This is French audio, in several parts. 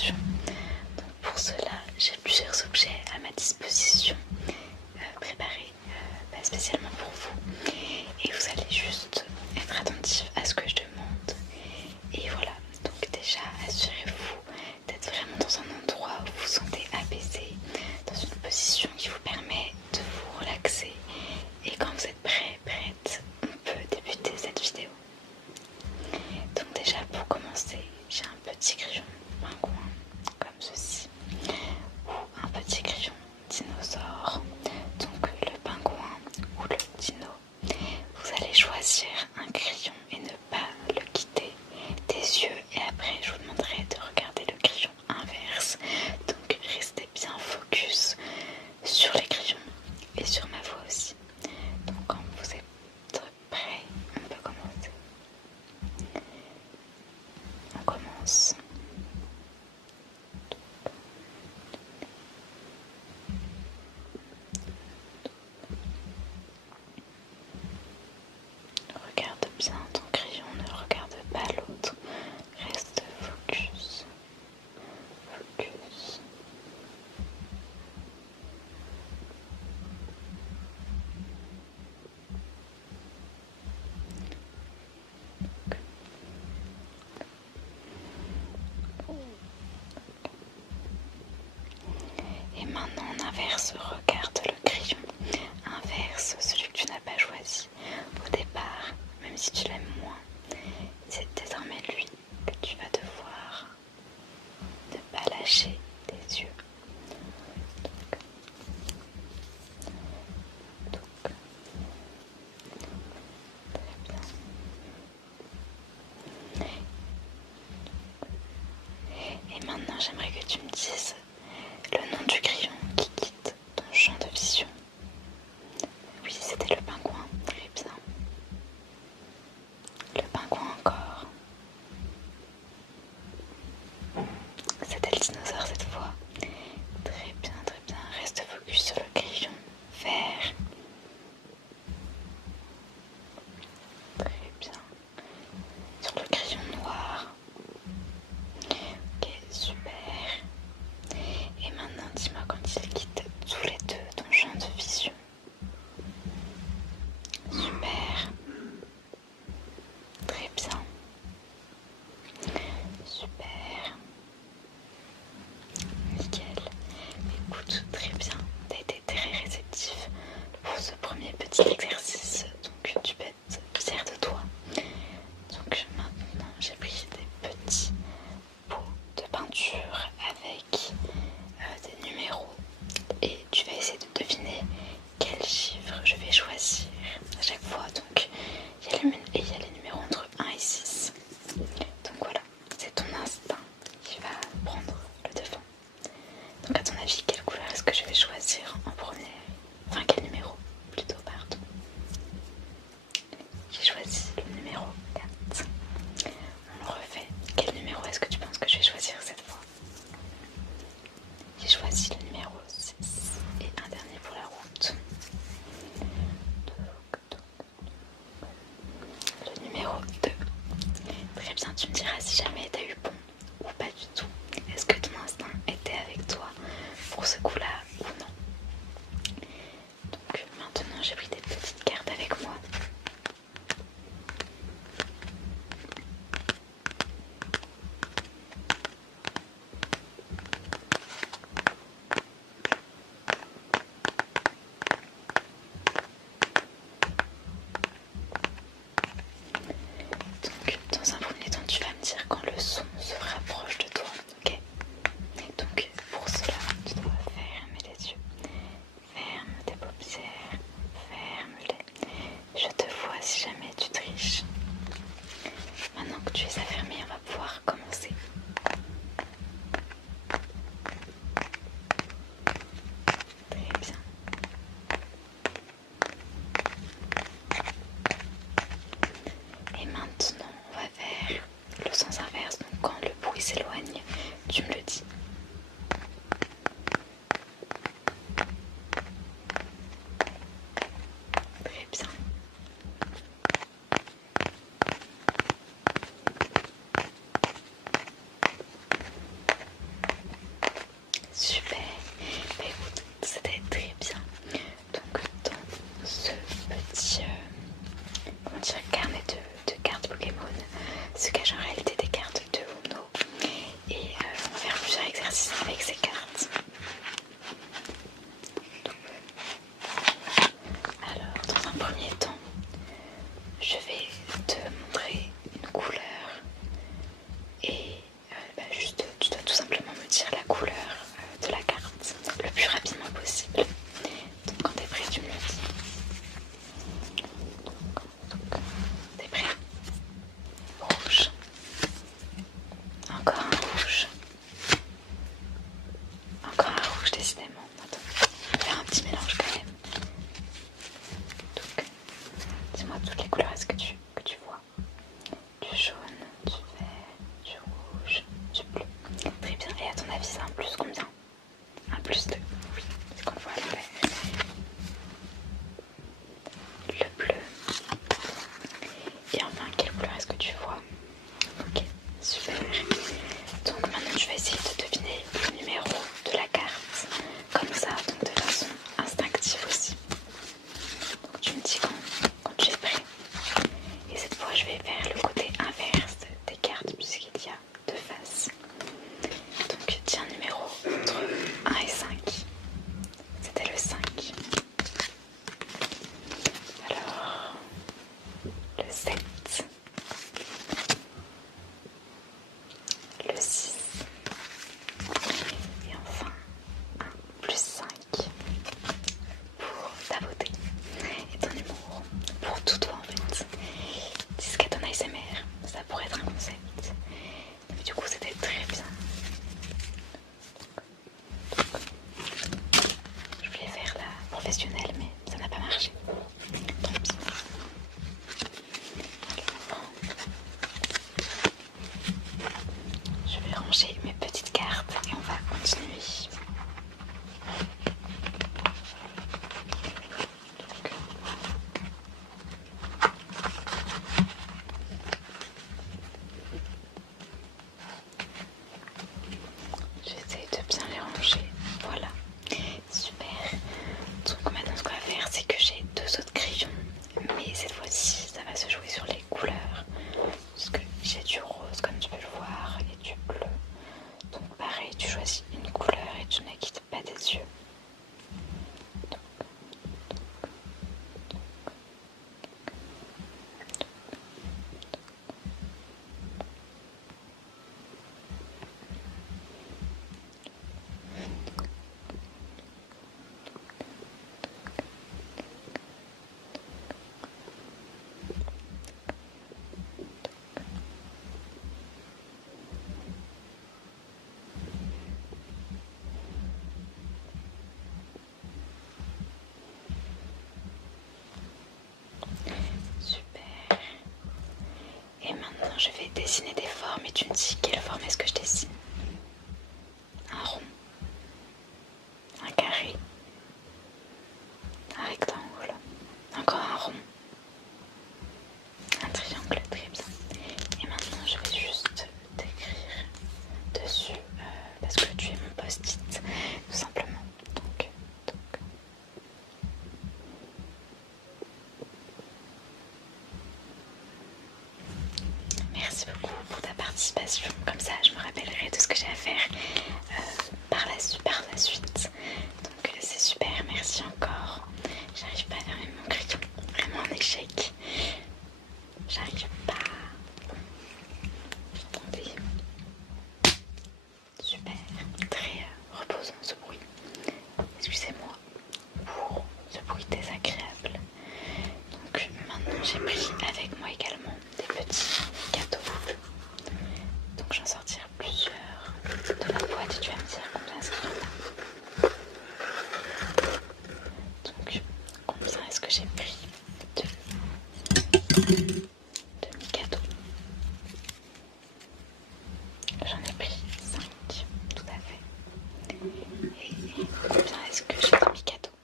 illustration. Donc pour cela, j'ai plusieurs objets à ma disposition, préparés spécialement pour vous. Et vous allez juste être attentif à ce que je demande. Et voilà, donc déjà assurez-vous d'être vraiment dans un endroit où vous vous sentez apaisé, dans une position qui vous permet de vous relaxer. Et quand vous êtes prête, on peut débuter cette vidéo. Donc déjà pour commencer, j'ai un petit crayon pingouin comme ceci, ou un petit crayon dinosaure, donc le pingouin ou le dino. Vous allez choisir un crayon et ne pas le quitter des yeux, et après je vous demanderai de regarder le crayon inverse. Donc restez bien focus sur les crayons et sur ma voix aussi. Donc quand vous êtes prêts, on peut commencer. On commence. Regarde bien ton crayon, ne regarde pas l'autre. Reste focus. Focus. Et maintenant on inverse, regarde le crayon. Inverse celui que tu n'as pas choisi au départ, même si tu l'aimes moins. C'est désormais lui que tu vas devoir ne pas lâcher des yeux. Donc, très bien. Et maintenant j'aimerais que tu me dises le nom du crayon qui quitte ton champ de vision. Oui, c'était le pingouin, très bien. Le pingouin encore. C'était le dinosaure cette fois. Très bien, très bien. Reste focus sur le crayon vert. Très bien. Sur le crayon noir. Ok, super. Et maintenant, dis-moi quand ils quittent tous les deux ton champ de vision. Super. Très bien. Super. Nickel. Écoute, très bien. Tu as été très réceptif pour ce premier petit exercice. Donc tu peux être fier de toi. Donc maintenant, j'ai pris des petits pots de peinture avec des numéros. Et tu vas essayer de deviner quel chiffre je vais choisir à chaque fois. Donc il y a les numéros entre 1 et 6. Donc voilà, c'est ton instinct qui va prendre le devant. Donc à ton avis, quelle couleur est-ce que je vais choisir en premier? Enfin, quel numéro plutôt, pardon. J'ai choisi le numéro 4. On le refait. Quel numéro est-ce que tu penses que je vais choisir cette fois? J'ai choisi le numéro 6. Et un dernier pour la route. Le numéro 2. Très bien, tu me diras si jamais tu as eu bon ou pas du tout. Est-ce que ton instinct était avec toi pour ce coup-là ou non? Donc maintenant j'ai pris des petites cartes avec moi. Donc dans un premier temps tu vas me dire quand le son se rapproche de toi, ok? Donc pour cela tu dois fermer les yeux, ferme tes paupières, ferme-les. Je te vois si jamais tu triches. Maintenant que tu es affermé, on va pouvoir commencer. Très bien. Et maintenant, on va vers le sens inverse. Donc quand le bruit s'éloigne, tu me le dis. Très bien. ranger mes petites cartes et on va continuer. J'essaie de bien les ranger. Voilà, super. Donc maintenant ce qu'on va faire, c'est que j'ai deux autres crayons, mais cette fois-ci ça va se jouer sur les couleurs, parce que j'ai du rose comme tu peux le voir et du bleu. Donc pareil, tu choisis une couleur et tu ne quittes pas tes yeux. Super. Et maintenant je vais dessiner des formes et tu me dis quelle forme est-ce que je dessine. Un rond, un carré, un rectangle, encore un rond, un triangle, très bien. Et maintenant je vais juste t'écrire dessus parce que tu es mon post-it tout simplement. Donc. Merci beaucoup pour ta participation, comme ça je me rappellerai de ce que j'ai à faire par la suite. Donc c'est super, merci encore. J'arrive pas à fermer mon crayon, vraiment un échec. J'arrive pas. Attendez. Super, très reposant ce bruit. Excusez-moi pour ce bruit désagréable. Donc maintenant j'ai pris avec moi également des petits gâteaux. Donc j'en sortirai plusieurs de la boîte et tu vas me dire combien est-ce qu'il y en a. Donc combien est-ce que j'ai pris de mes gâteaux? J'en ai pris 5, tout à fait. Et combien est-ce que j'ai de mes gâteaux?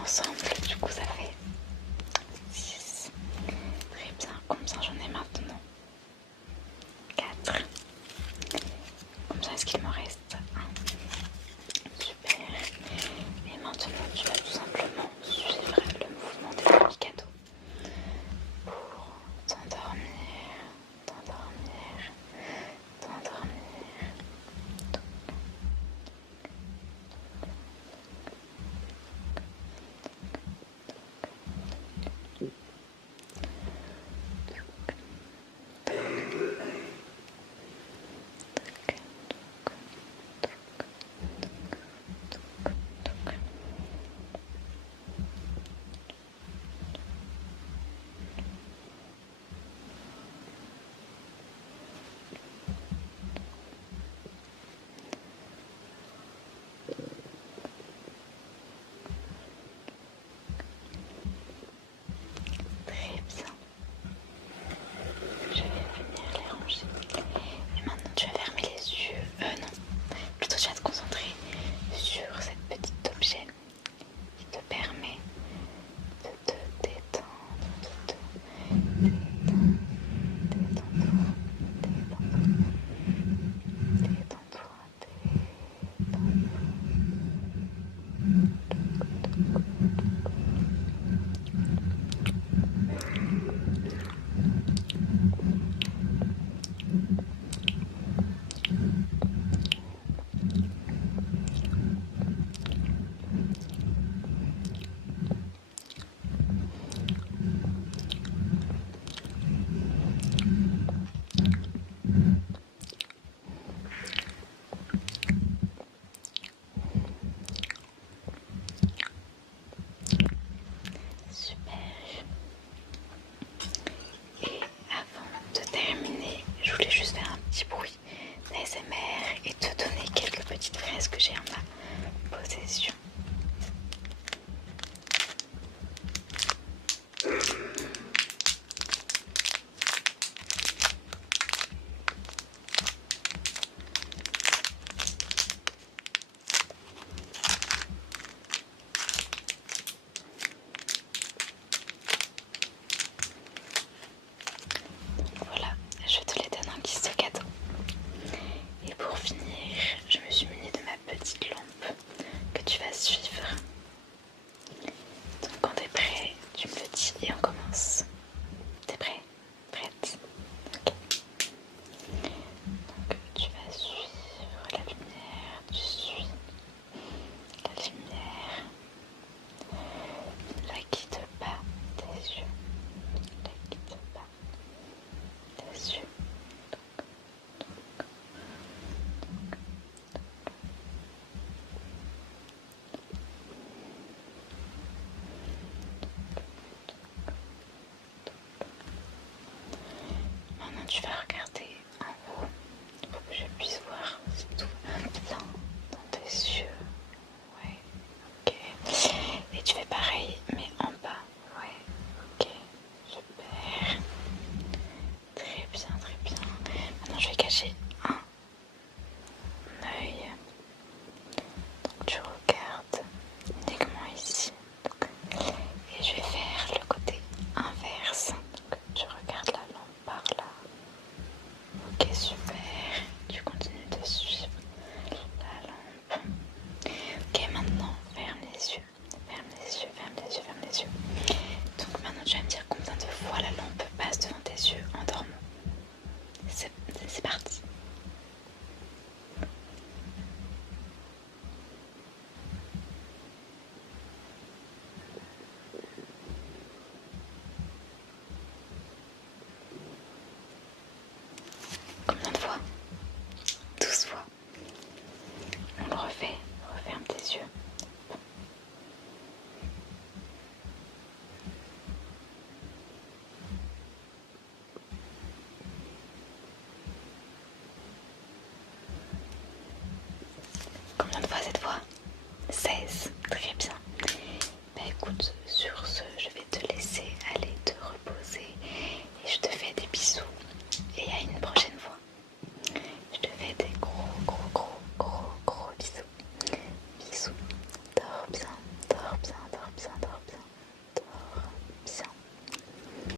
Ensemble, du coup ça fait 6. Très bien, combien j'en ai maintenant? 4. Combien est-ce qu'il me reste? 1. Super. Et maintenant tu vas tout simplement suivre le mouvement des petits cadeaux pour t'endormir, t'endormir, t'endormir. Très bien. Je vais venir les ranger. Et maintenant tu vas fermer les yeux. Non. Plutôt tu vas te concentrer sur cette petite objet qui te permet de te détendre, de te détendre, détends-toi, détends-toi, détends-toi. Super. Et avant de terminer, je voulais juste faire un petit bruit d'ASMR et te donner quelques petites fraises que j'ai en ma possession. tu vas